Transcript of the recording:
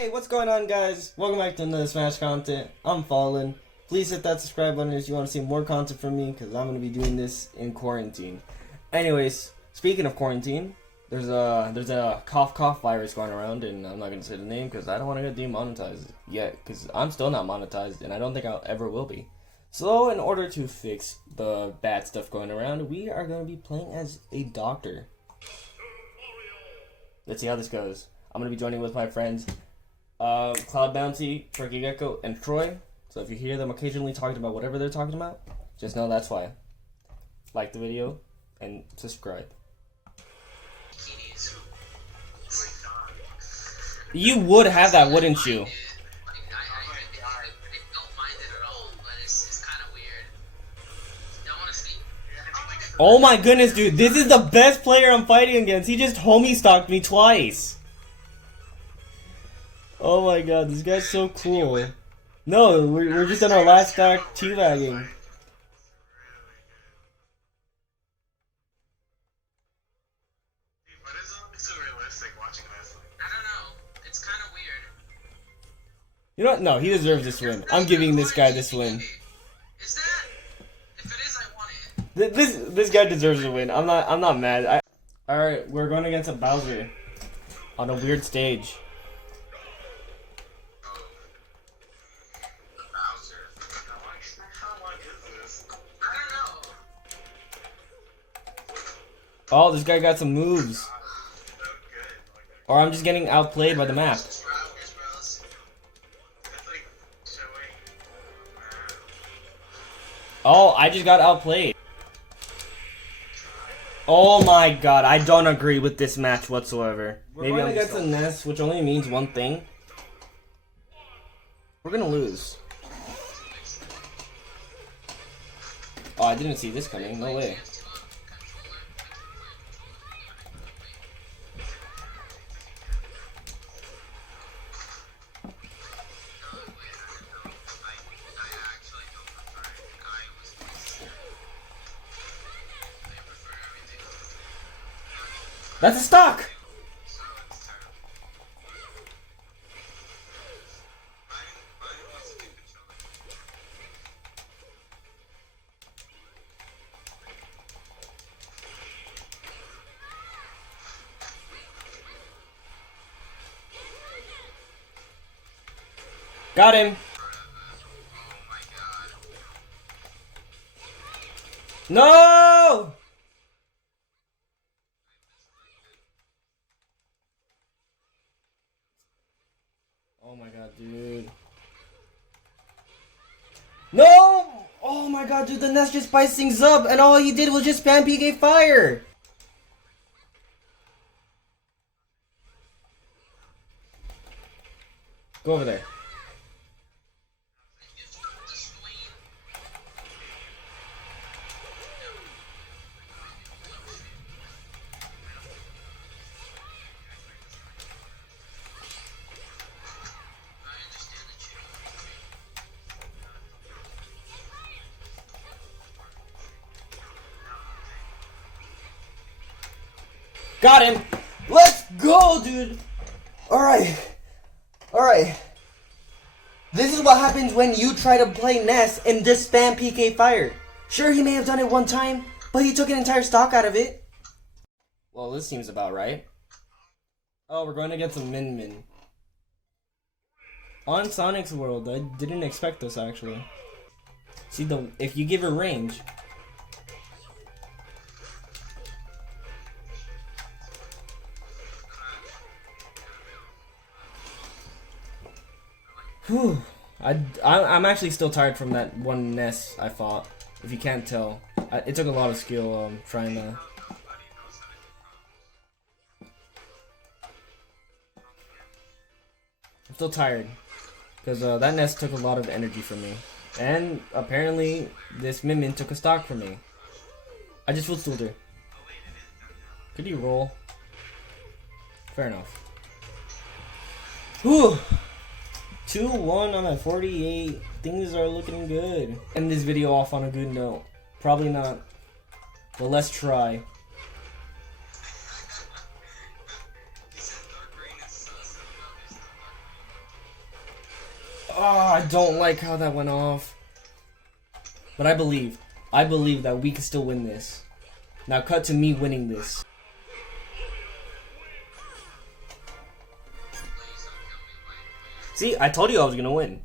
Hey, what's going on, guys? Welcome back to another Smash content. I'm Fallen. Please hit that subscribe button if you want to see more content from me, because I'm going to be doing this in quarantine. Anyways, speaking of quarantine, there's a cough virus going around, and I'm not going to say the name because I don't want to get demonetized yet, because I'm still not monetized, and I don't think I ever will be. So, in order to fix the bad stuff going around, we are going to be playing as a doctor. Let's see how this goes. I'm going to be joining with my friends Cloud Bounty, Turkey Gecko, and Troy. So if you hear them occasionally talking about whatever they're talking about, just know that's why. Like the video and subscribe. You would have that, wouldn't you? Oh my goodness, dude, this is the best player I'm fighting against. He just homie stalked me twice. Oh my god, this guy's so cool. No, we're just on our last stock teabagging. You know what? No, he deserves this win. I'm giving this guy this win. This guy deserves a win. I'm not mad. Alright, we're going against a Bowser on a weird stage. Oh, this guy got some moves. Or I'm just getting outplayed by the map. Oh, I just got outplayed. Oh my god, I don't agree with this match whatsoever. Maybe I'm against a Ness, which only means one thing. We're gonna lose. Oh, I didn't see this coming. No way. That's a stock! Got him! No! Oh my god, dude. No! Oh my god, dude, the Ness just spiced things up, and all he did was just spam PK fire! Go over there. Got him! Let's go, dude! Alright. Alright. This is what happens when you try to play Ness and just spam PK fire. Sure, he may have done it one time, but he took an entire stock out of it. Well, this seems about right. Oh, we're going against a Min Min. On Sonic's World, I didn't expect this, actually. See, if you give her range... Whew. I'm actually still tired from that one Ness I fought. If you can't tell, it took a lot of skill trying to. I'm still tired because that Ness took a lot of energy from me, and apparently this Min Min took a stock from me. I just footstooled her. Could you roll? Fair enough. Whew. 2-1 on at 48. Things are looking good. End this video off on a good note. Probably not, but let's try. I don't like how that went off. But I believe that we can still win this. Now cut to me winning this. See, I told you I was gonna win.